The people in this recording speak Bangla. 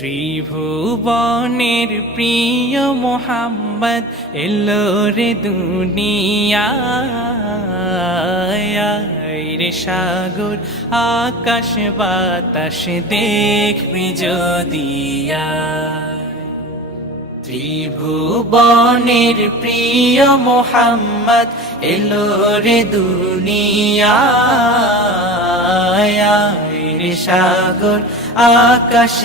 ত্রিভুবনের প্রিয় মোহাম্মদ এলো রে দুনিয়ায় রে সাগর আকাশ বাতাস দেখবি যদিয়া ত্রিভুবনের প্রিয় মোহাম্মদ এলো রে দুনিয়ায় রে সাগর আকাশ